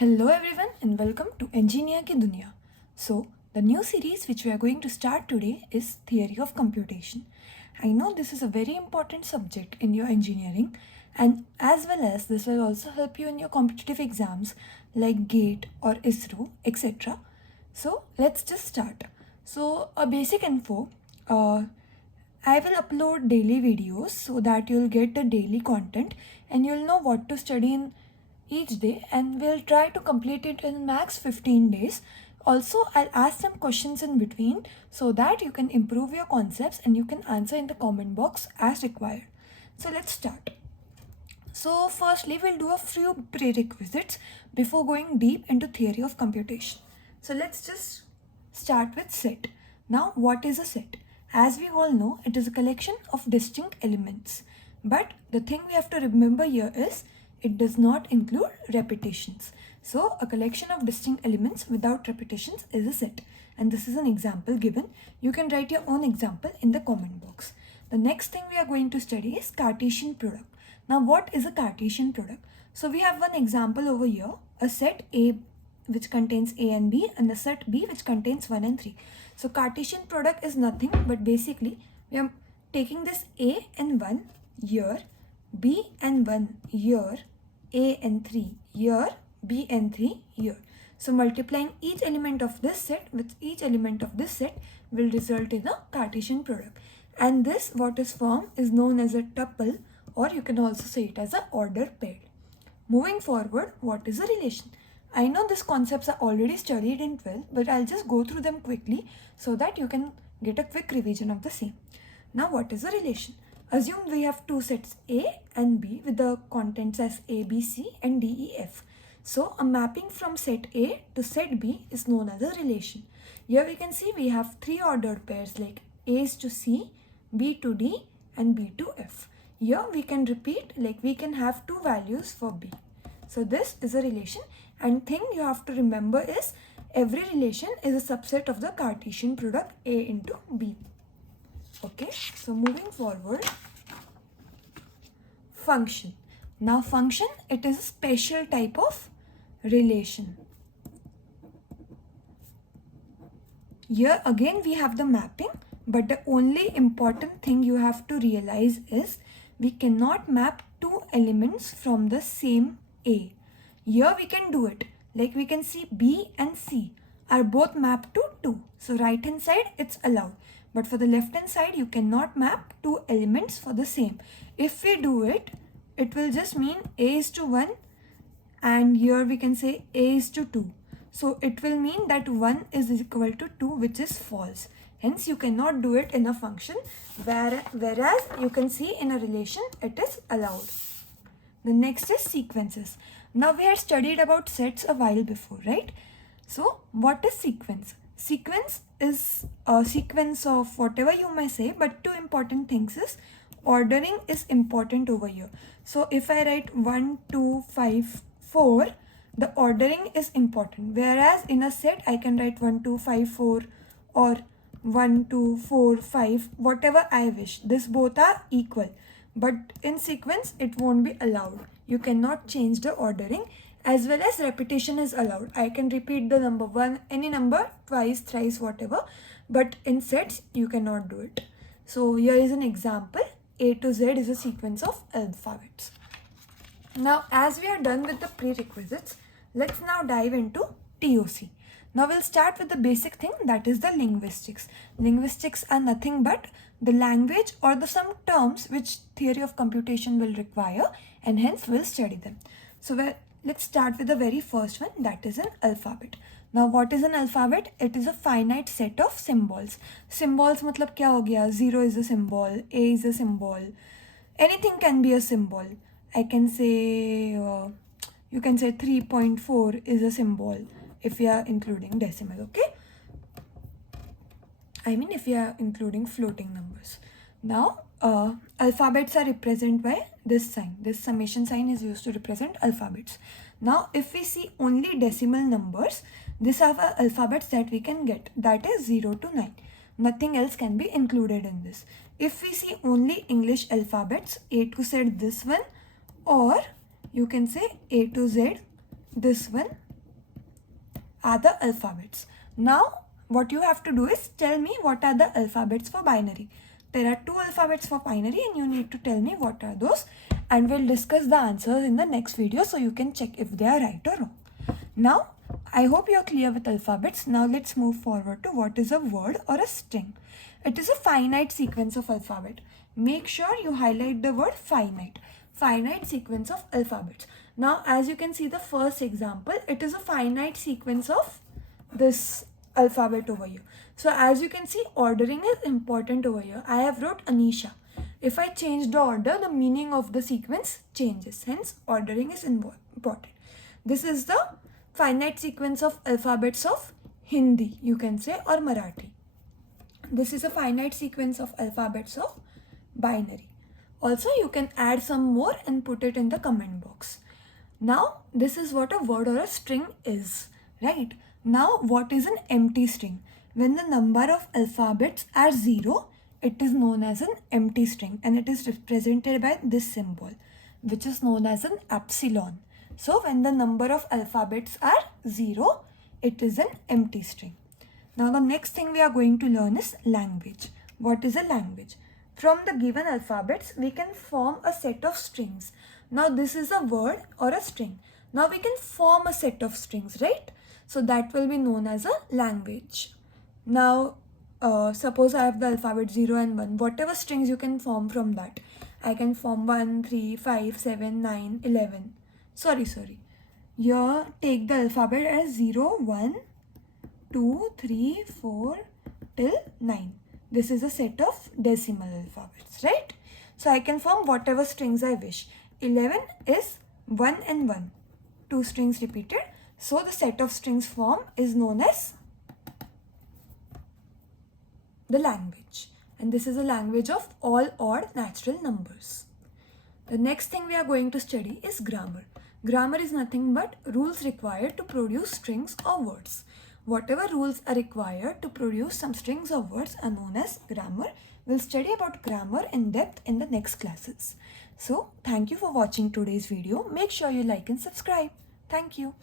Hello everyone and welcome to Engineer Ki Dunya. So, the new series which we are going to start today is Theory of Computation. I know this is a very important subject in your engineering, and as well as this will also help you in your competitive exams like GATE or ISRO, etc. So, let's just start. So, a basic info. I will upload daily videos so that you'll get the daily content and you'll know what to study in each day, and we'll try to complete it in max 15 days. Also, I'll ask some questions in between so that you can improve your concepts and you can answer in the comment box as required. So let's start. So firstly, we'll do a few prerequisites before going deep into theory of computation. So let's just start with set. Now, what is a set? As we all know, it is a collection of distinct elements. But the thing we have to remember here is it does not include repetitions. So a collection of distinct elements without repetitions is a set. And this is an example given. You can write your own example in the comment box. The next thing we are going to study is Cartesian product. Now, what is a Cartesian product? So we have one example over here, a set A which contains A and B and a set B which contains 1 and 3. So Cartesian product is nothing but basically we are taking this A and 1 here, B and 1 here, A and 3 here, B and 3 here. So multiplying each element of this set with each element of this set will result in a Cartesian product. And this what is formed is known as a tuple, or you can also say it as an order pair. Moving forward, what is a relation? I know these concepts are already studied in 12th, but I'll just go through them quickly so that you can get a quick revision of the same. Now, what is a relation? Assume we have two sets A and B with the contents as A, B, C and D, E, F. So, a mapping from set A to set B is known as a relation. Here we can see we have three ordered pairs like A is to C, B to D and B to F. Here we can repeat, like we can have two values for B. So this is a relation, and thing you have to remember is every relation is a subset of the Cartesian product A into B. Okay, so moving forward, function. Now function, it is a special type of relation. Here again we have the mapping, but the only important thing you have to realize is we cannot map two elements from the same A. Here we can do it. Like we can see B and C are both mapped to 2. So right hand side it's allowed. But for the left hand side you cannot map two elements for the same. If we do it, it will just mean A is to 1 and here we can say A is to 2. So it will mean that 1 is equal to 2, which is false. Hence you cannot do it in a function, whereas you can see in a relation it is allowed. The next is sequences. Now we had studied about sets a while before, right? So what is sequence? Sequence is a sequence of whatever you may say, but two important things is ordering is important over here. So if I write 1, 2, 5, 4, the ordering is important. Whereas in a set I can write 1, 2, 5, 4 or 1, 2, 4, 5, whatever I wish. This both are equal. But in sequence, it won't be allowed. You cannot change the ordering, as well as repetition is allowed. I can repeat the number 1, any number, twice, thrice, whatever. But in sets, you cannot do it. So here is an example. A to Z is a sequence of alphabets. Now, as we are done with the prerequisites, let's now dive into TOC. Now we'll start with the basic thing, that is the linguistics. Linguistics are nothing but the language or the some terms which theory of computation will require, and hence we'll study them. So let's start with the very first one, that is an alphabet. Now what is an alphabet? It is a finite set of symbols. Symbols matlab kya ho gaya? 0 is a symbol, A is a symbol, anything can be a symbol. I can say, you can say 3.4 is a symbol if we are including decimal, okay? I mean if we are including floating numbers. Now, alphabets are represented by this sign. This summation sign is used to represent alphabets. Now, if we see only decimal numbers, these are the alphabets that we can get. That is 0 to 9. Nothing else can be included in this. If we see only English alphabets, A to Z this one, or you can say A to Z this one, are the alphabets. Now what you have to do is tell me what are the alphabets for binary. There are 2 alphabets for binary and you need to tell me what are those, and we'll discuss the answers in the next video so you can check if they are right or wrong. Now I hope you are clear with alphabets. Now let's move forward to what is a word or a string. It is a finite sequence of alphabet. Make sure you highlight the word finite. Finite sequence of alphabets. Now as you can see the first example, it is a finite sequence of this alphabet over here. So as you can see, ordering is important over here. I have wrote Anisha. If I change the order, the meaning of the sequence changes. Hence ordering is important. This is the finite sequence of alphabets of Hindi, you can say, or Marathi. This is a finite sequence of alphabets of binary. Also you can add some more and put it in the comment box. Now this is what a word or a string is, right? Now what is an empty string? When the number of alphabets are 0, it is known as an empty string, and it is represented by this symbol, which is known as an epsilon. So when the number of alphabets are 0, it is an empty string. Now the next thing we are going to learn is language. What is a language? From the given alphabets, we can form a set of strings. Now this is a word or a string. Now we can form a set of strings, right? So that will be known as a language. Now suppose I have the alphabet 0 and 1. Whatever strings you can form from that. I can form 1, 3, 5, 7, 9, 11. Sorry. Here take the alphabet as 0, 1, 2, 3, 4 till 9. This is a set of decimal alphabets, right? So I can form whatever strings I wish. 11 is 1 and 1. 2 strings repeated. So the set of strings formed is known as the language. And this is a language of all odd natural numbers. The next thing we are going to study is grammar. Grammar is nothing but rules required to produce strings or words. Whatever rules are required to produce some strings or words are known as grammar. We'll study about grammar in depth in the next classes. So, thank you for watching today's video. Make sure you like and subscribe. Thank you.